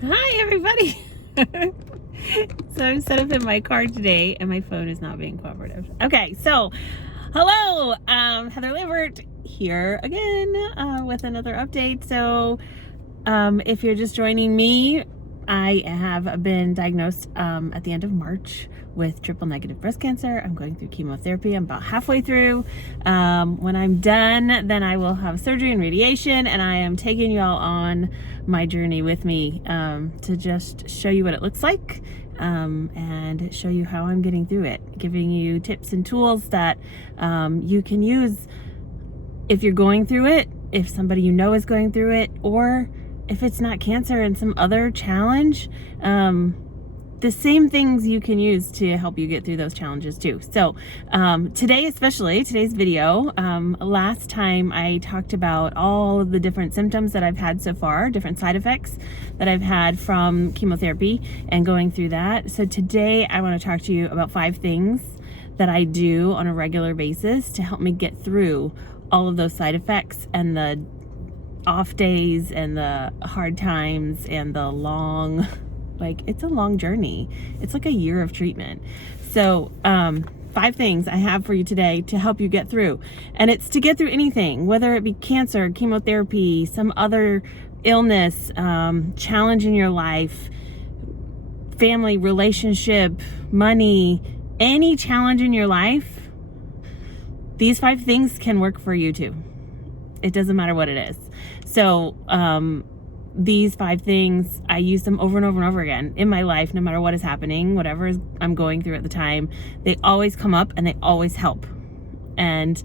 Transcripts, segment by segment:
Hi, everybody. So I'm set up in my car today, and my phone is not being cooperative. Okay, so hello, Heather Lambert here again with another update. So if you're just joining me, I have been diagnosed at the end of March with triple negative breast cancer. I'm going through chemotherapy. I'm about halfway through. When I'm done, then I will have surgery and radiation, and I am taking you all on my journey with me to just show you what it looks like and show you how I'm getting through it, giving you tips and tools that you can use if you're going through it, if somebody you know is going through it, or if it's not cancer and some other challenge, the same things you can use to help you get through those challenges too. So today, especially today's video, last time I talked about all of the different symptoms that I've had so far, different side effects that I've had from chemotherapy and going through that. So today I want to talk to you about 5 things that I do on a regular basis to help me get through all of those side effects and the off days and the hard times and the long, it's a long journey. It's like a year of treatment. So 5 things I have for you today to help you get through. And it's to get through anything, whether it be cancer, chemotherapy, some other illness, challenge in your life, family, relationship, money, any challenge in your life. These 5 things can work for you too. It doesn't matter what it is. So these 5 things, I use them over and over and over again in my life, no matter what is happening, whatever I'm going through at the time. They always come up and they always help. And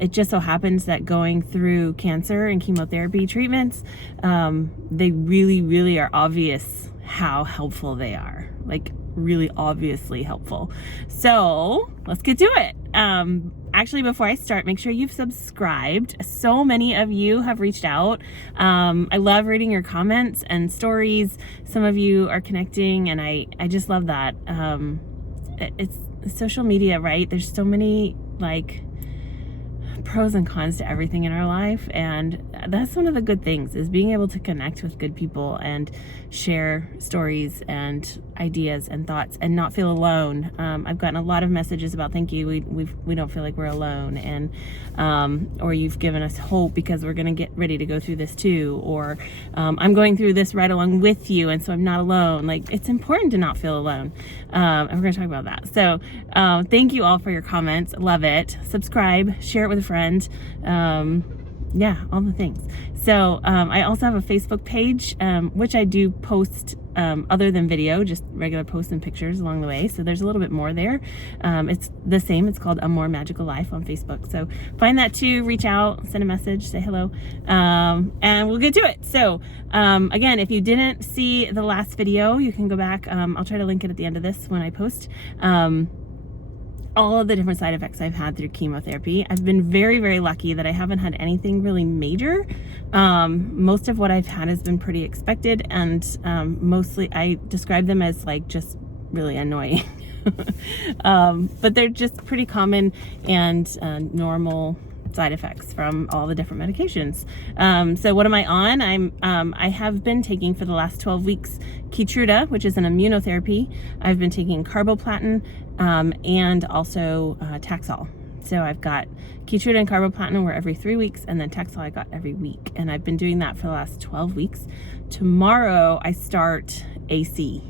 it just so happens that going through cancer and chemotherapy treatments, they really, really are obvious how helpful they are. Like, really obviously helpful. So let's get to it. Actually, before I start, make sure you've subscribed. So many of you have reached out. I love reading your comments and stories. Some of you are connecting, and I just love that. It's social media, right? There's so many pros and cons to everything in our life, and that's one of the good things, is being able to connect with good people and share stories and ideas and thoughts and not feel alone. I've gotten a lot of messages about thank you, we don't feel like we're alone, and or you've given us hope because we're gonna get ready to go through this too, or I'm going through this right along with you, and so I'm not alone. Like, it's important to not feel alone, and we're gonna talk about that. So thank you all for your comments. Love it. Subscribe, share it with a friend. Yeah, all the things. So I also have a Facebook page, which I do post other than video, just regular posts and pictures along the way. So there's a little bit more there. It's the same. It's called A More Magical Life on Facebook. So find that too, reach out, send a message, say hello, and we'll get to it. So again, if you didn't see the last video, you can go back. I'll try to link it at the end of this when I post. All of the different side effects I've had through chemotherapy. I've been very, very lucky that I haven't had anything really major. Most of what I've had has been pretty expected, and mostly I describe them as just really annoying. But they're just pretty common and normal side effects from all the different medications. So what am I on? I have been taking for the last 12 weeks Keytruda, which is an immunotherapy. I've been taking carboplatin and also Taxol. So I've got Keytruda and carboplatin were every 3 weeks, and then Taxol I got every week. And I've been doing that for the last 12 weeks. Tomorrow I start AC.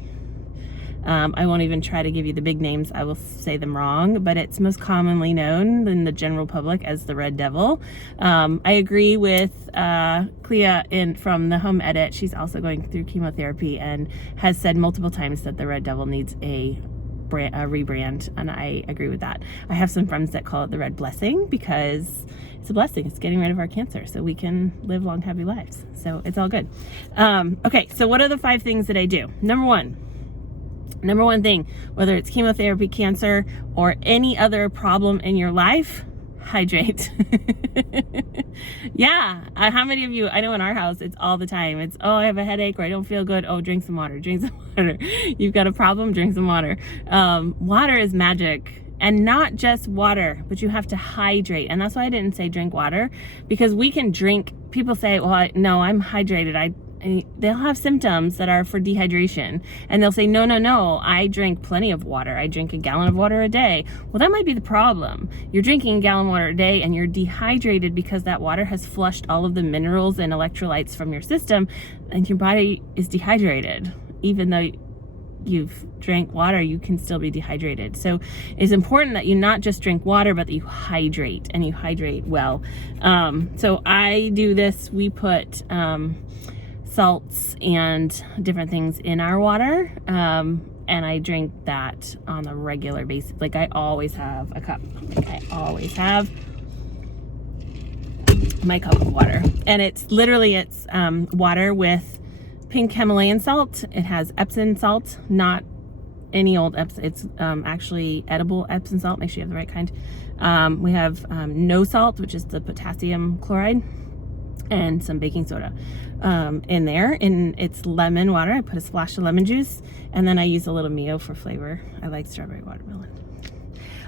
I won't even try to give you the big names. I will say them wrong, but it's most commonly known in the general public as the Red Devil. I agree with Clea from the Home Edit. She's also going through chemotherapy and has said multiple times that the Red Devil needs a rebrand, and I agree with that. I have some friends that call it the Red Blessing because it's a blessing. It's getting rid of our cancer so we can live long, happy lives. So it's all good. Okay, so what are the 5 things that I do? Number one thing, whether it's chemotherapy, cancer, or any other problem in your life, hydrate. Yeah, how many of you, I know in our house, it's all the time. It's, oh, I have a headache, or I don't feel good. Oh, drink some water, drink some water. You've got a problem, drink some water. Water is magic. And not just water, but you have to hydrate. And that's why I didn't say drink water, because we can drink. People say, well, no, I'm hydrated. they'll have symptoms that are for dehydration, and they'll say, no, I drink plenty of water. I drink a gallon of water a day. Well, that might be the problem. You're drinking a gallon of water a day and you're dehydrated because that water has flushed all of the minerals and electrolytes from your system, and your body is dehydrated. Even though you've drank water, you can still be dehydrated. So it's important that you not just drink water, but that you hydrate, and you hydrate well. So I do this. We put salts and different things in our water, and I drink that on a regular basis. Like, I always have a cup. Like, I always have my cup of water, and it's water with pink Himalayan salt. It has Epsom salt, not any old Epsom. It's actually edible Epsom salt. Make sure you have the right kind. We have no salt, which is the potassium chloride, and some baking soda in there. And it's lemon water. I put a splash of lemon juice, and then I use a little Mio for flavor. I like strawberry watermelon.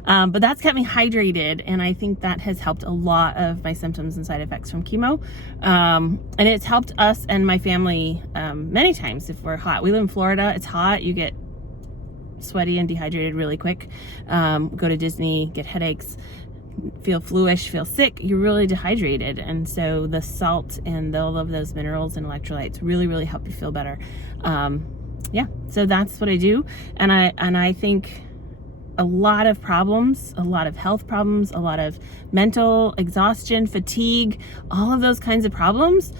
But that's kept me hydrated, and I think that has helped a lot of my symptoms and side effects from chemo. And it's helped us and my family many times if we're hot. We live in Florida. It's hot. You get sweaty and dehydrated really quick. Go to Disney, get headaches, feel fluish, feel sick. You're really dehydrated. And so the salt and all of those minerals and electrolytes really, really help you feel better. Yeah, so that's what I do. And I think a lot of problems, a lot of health problems, a lot of mental exhaustion, fatigue, all of those kinds of problems,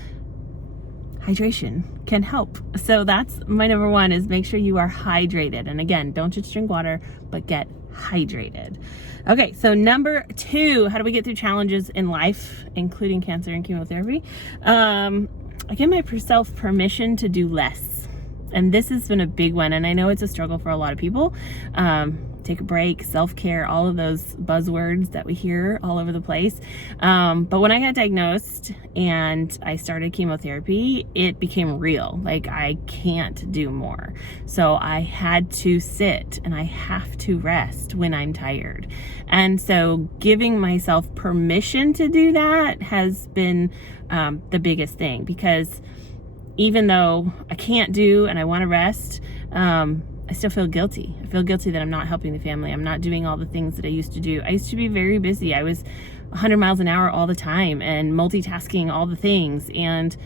hydration can help. So that's my number one, is make sure you are hydrated. And again, don't just drink water, but get hydrated. Okay, so number two, how do we get through challenges in life, including cancer and chemotherapy? I give myself permission to do less. And this has been a big one, and I know it's a struggle for a lot of people. Take a break, self-care, all of those buzzwords that we hear all over the place. But when I got diagnosed and I started chemotherapy, it became real. Like, I can't do more. So I had to sit, and I have to rest when I'm tired. And so giving myself permission to do that has been the biggest thing, because even though I can't do and I want to rest, I still feel guilty. I feel guilty that I'm not helping the family. I'm not doing all the things that I used to do. I used to be very busy. I was 100 miles an hour all the time and multitasking all the things. And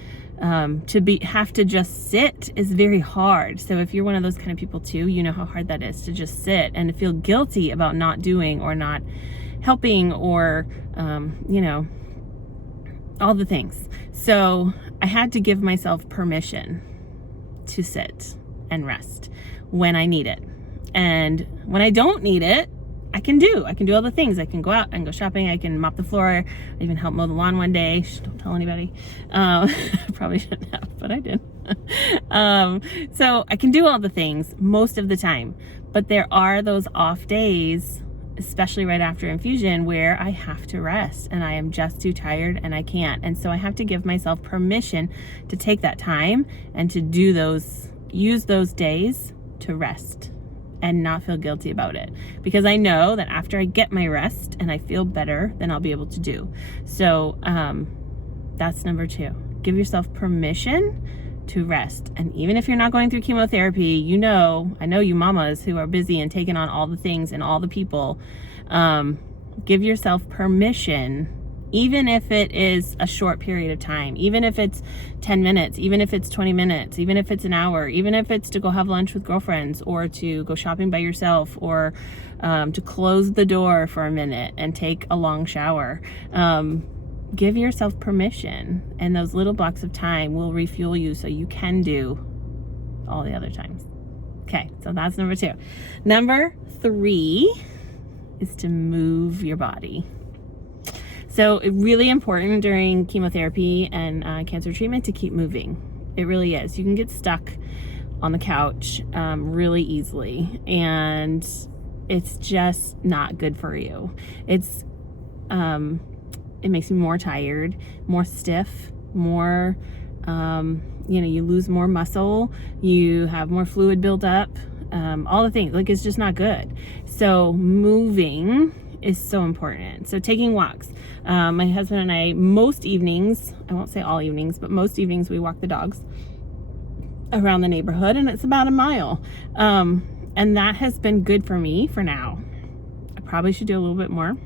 have to just sit is very hard. So if you're one of those kind of people too, you know how hard that is to just sit and to feel guilty about not doing or not helping or, all the things. So I had to give myself permission to sit and rest when I need it. And when I don't need it, I can do all the things. I can go out and go shopping. I can mop the floor. I even helped mow the lawn one day. Shh, don't tell anybody. Probably shouldn't have, but I did. So I can do all the things most of the time, but there are those off days, especially right after infusion, where I have to rest and I am just too tired and I can't. And so I have to give myself permission to take that time and to use those days to rest and not feel guilty about it, because I know that after I get my rest and I feel better, then I'll be able to do. So that's number two. Give yourself permission to rest. And even if you're not going through chemotherapy, I know you mamas who are busy and taking on all the things and all the people, give yourself permission, even if it is a short period of time, even if it's 10 minutes, even if it's 20 minutes, even if it's an hour, even if it's to go have lunch with girlfriends or to go shopping by yourself, or to close the door for a minute and take a long shower. Give yourself permission, and those little blocks of time will refuel you so you can do all the other times. Okay, so that's number two. Number three is to move your body. So it's really important during chemotherapy and cancer treatment to keep moving. It really is. You can get stuck on the couch really easily, and it's just not good for you. It makes you more tired, more stiff, more, you lose more muscle, you have more fluid build up, all the things. Like, it's just not good. So moving is so important. So taking walks. My husband and I, most evenings, I won't say all evenings, but most evenings we walk the dogs around the neighborhood, and it's about a mile. And that has been good for me for now. I probably should do a little bit more,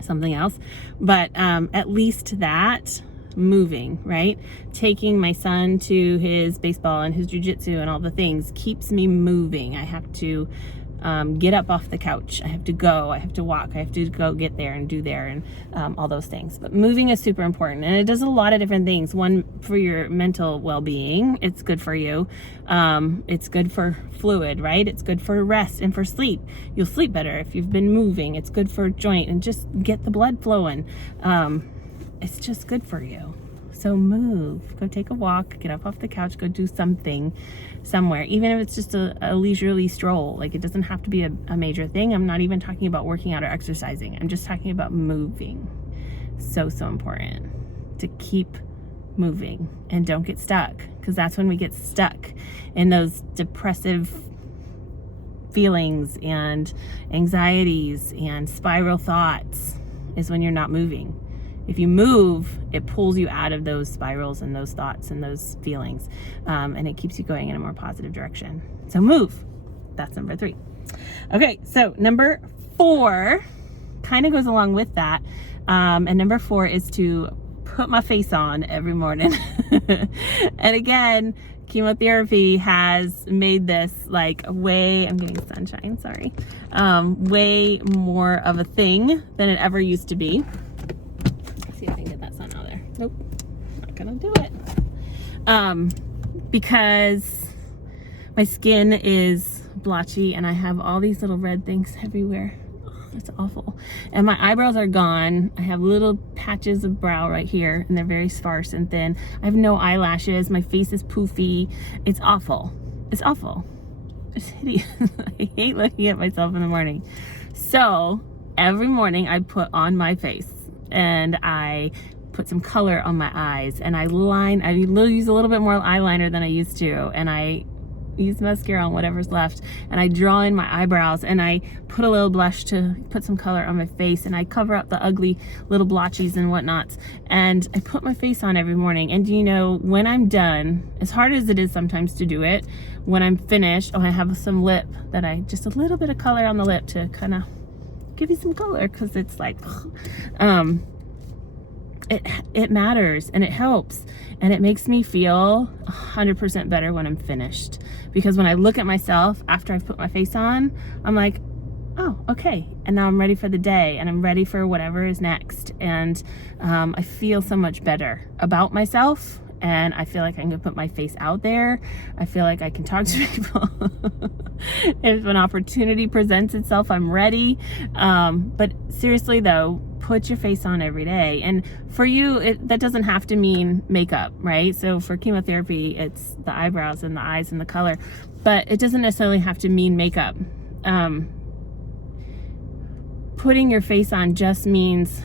something else, but at least that moving, right? Taking my son to his baseball and his jiu-jitsu and all the things keeps me moving. I have to get up off the couch. I have to go. I have to walk. I have to go get there and do there and all those things. But moving is super important, and it does a lot of different things. One, for your mental well-being, it's good for you. It's good for fluid, right? It's good for rest and for sleep. You'll sleep better if you've been moving. It's good for joint and just get the blood flowing. It's just good for you. So move, go take a walk, get up off the couch, go do something somewhere, even if it's just a leisurely stroll. Like, it doesn't have to be a major thing. I'm not even talking about working out or exercising. I'm just talking about moving. So important to keep moving and don't get stuck, because that's when we get stuck in those depressive feelings and anxieties and spiral thoughts, is when you're not moving. If you move, it pulls you out of those spirals and those thoughts and those feelings, and it keeps you going in a more positive direction. So move. That's number 3. Okay, so number 4 kind of goes along with that, and number 4 is to put my face on every morning. And again, chemotherapy has made this like way, I'm getting sunshine, sorry, way more of a thing than it ever used to be. See if I can get that sun out there. Nope, not gonna do it. Because my skin is blotchy and I have all these little red things everywhere. Oh, it's awful. And my eyebrows are gone. I have little patches of brow right here, and they're very sparse and thin. I have no eyelashes. My face is poofy. It's awful. It's awful. It's hideous. I hate looking at myself in the morning. So every morning I put on my face, and I put some color on my eyes, and I use a little bit more eyeliner than I used to, and I use mascara on whatever's left, and I draw in my eyebrows, and I put a little blush to put some color on my face, and I cover up the ugly little blotchies and whatnots, and I put my face on every morning. And you know, when I'm done, as hard as it is sometimes to do it, when I'm finished, I have some lip that just a little bit of color on the lip to kind of give you some color, because it's like it matters, and it helps, and it makes me feel 100% better when I'm finished. Because when I look at myself after I've put my face on, I'm like, oh, okay, and now I'm ready for the day, and I'm ready for whatever is next, and I feel so much better about myself, and I feel like I can put my face out there. I feel like I can talk to people. If an opportunity presents itself, I'm ready. But seriously though, put your face on every day. And for you, that doesn't have to mean makeup, right? So for chemotherapy, it's the eyebrows and the eyes and the color, but it doesn't necessarily have to mean makeup. Putting your face on just means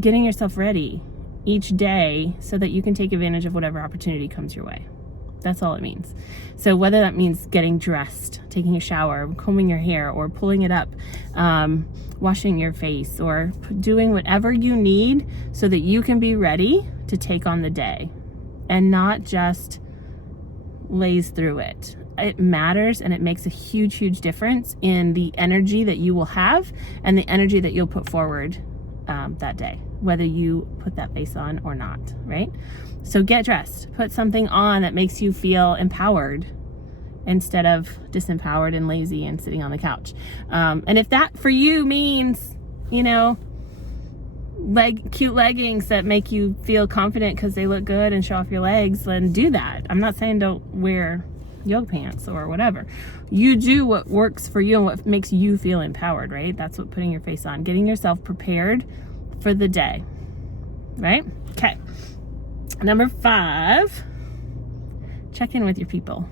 getting yourself ready each day so that you can take advantage of whatever opportunity comes your way. That's all it means. So whether that means getting dressed, taking a shower, combing your hair, or pulling it up, washing your face, or doing whatever you need so that you can be ready to take on the day and not just laze through it. It matters, and it makes a huge, huge difference in the energy that you will have and the energy that you'll put forward that day, whether you put that face on or not, right? So get dressed, put something on that makes you feel empowered instead of disempowered and lazy and sitting on the couch. And if that for you means, you know, cute leggings that make you feel confident because they look good and show off your legs, then do that. I'm not saying don't wear yoga pants or whatever. You do what works for you and what makes you feel empowered, right? That's what putting your face on, getting yourself prepared for the day, right? Okay. Number 5, check in with your people.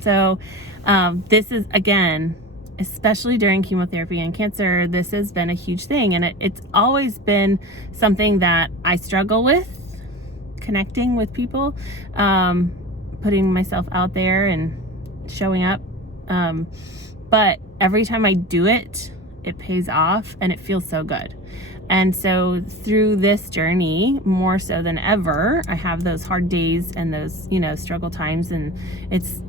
So this is, again, especially during chemotherapy and cancer, this has been a huge thing, and it's always been something that I struggle with, connecting with people, putting myself out there and showing up. But every time I do it, it pays off and it feels so good. And so through this journey, more so than ever, I have those hard days and those, struggle times, and it's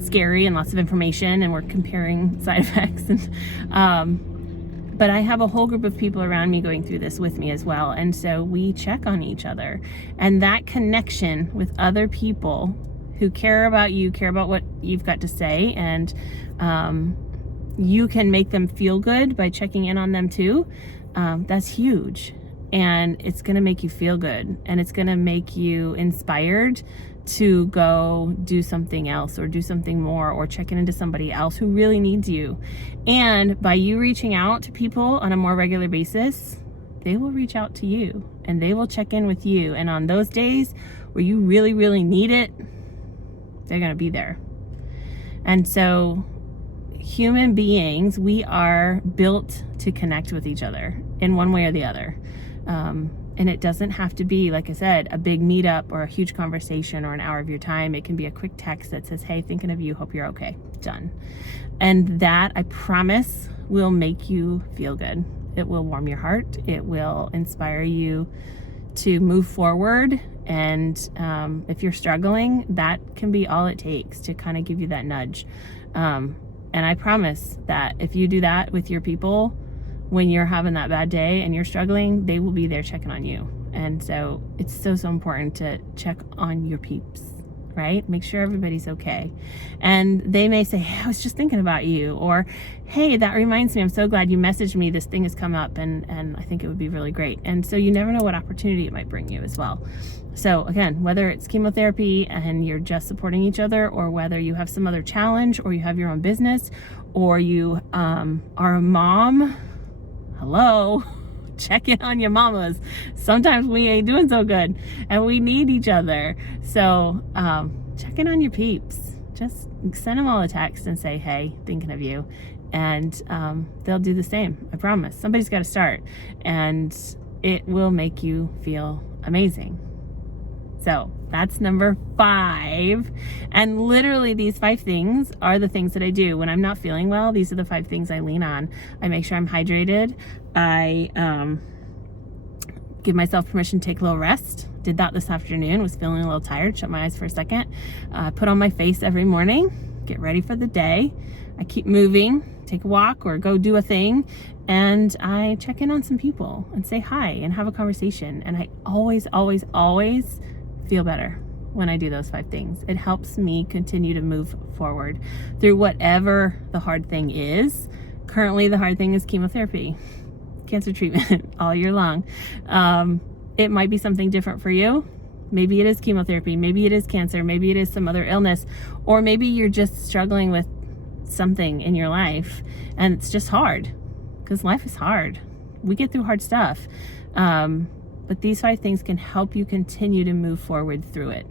scary and lots of information, and we're comparing side effects. But I have a whole group of people around me going through this with me as well. And so we check on each other, and that connection with other people who care about you, care about what you've got to say, and you can make them feel good by checking in on them too. That's huge, and it's going to make you feel good, and it's going to make you inspired to go do something else or do something more or check in into somebody else who really needs you. And by you reaching out to people on a more regular basis, they will reach out to you and they will check in with you. And on those days where you really, really need it, they're going to be there. And so human beings, we are built to connect with each other in one way or the other. And it doesn't have to be, like I said, a big meetup or a huge conversation or an hour of your time. It can be a quick text that says, hey, thinking of you, hope you're okay. Done. And that, I promise, will make you feel good. It will warm your heart. It will inspire you to move forward. And if you're struggling, that can be all it takes to kind of give you that nudge. And I promise that if you do that with your people, when you're having that bad day and you're struggling, they will be there checking on you. And so it's so important to check on your peeps, right? Make sure everybody's okay. And they may say, hey, I was just thinking about you, or hey, that reminds me, I'm so glad you messaged me, this thing has come up, and I think it would be really great. And so you never know what opportunity it might bring you as well. So again, whether it's chemotherapy and you're just supporting each other, or whether you have some other challenge, or you have your own business, or you are a mom, hello, check in on your mamas. Sometimes we ain't doing so good and we need each other. So check in on your peeps. Just send them all a text and say, hey, thinking of you. And they'll do the same. I promise. Somebody's got to start, and it will make you feel amazing. So that's number 5. And literally these 5 things are the things that I do when I'm not feeling well. These are the 5 things I lean on. I make sure I'm hydrated. I give myself permission to take a little rest. Did that this afternoon. Was feeling a little tired. Shut my eyes for a second. Put on my face every morning. Get ready for the day. I keep moving. Take a walk or go do a thing. And I check in on some people and say hi and have a conversation. And I always, always, always feel better when I do those 5 things. It helps me continue to move forward through whatever the hard thing is. Currently, the hard thing is chemotherapy, cancer treatment all year long. It might be something different for you. Maybe it is chemotherapy, maybe it is cancer, maybe it is some other illness, or maybe you're just struggling with something in your life and it's just hard, because life is hard. We get through hard stuff. But these 5 things can help you continue to move forward through it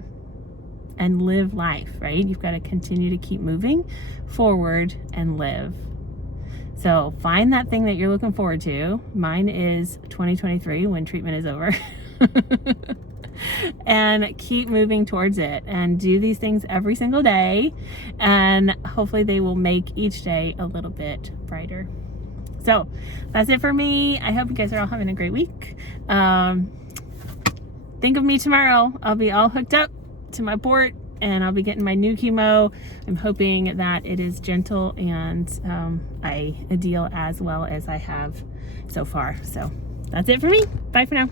and live life, right? You've got to continue to keep moving forward and live. So find that thing that you're looking forward to. Mine is 2023, when treatment is over. And keep moving towards it, and do these things every single day, and hopefully they will make each day a little bit brighter. So that's it for me. I hope you guys are all having a great week. Think of me tomorrow. I'll be all hooked up to my port, and I'll be getting my new chemo. I'm hoping that it is gentle and ideal as well as I have so far. So that's it for me. Bye for now.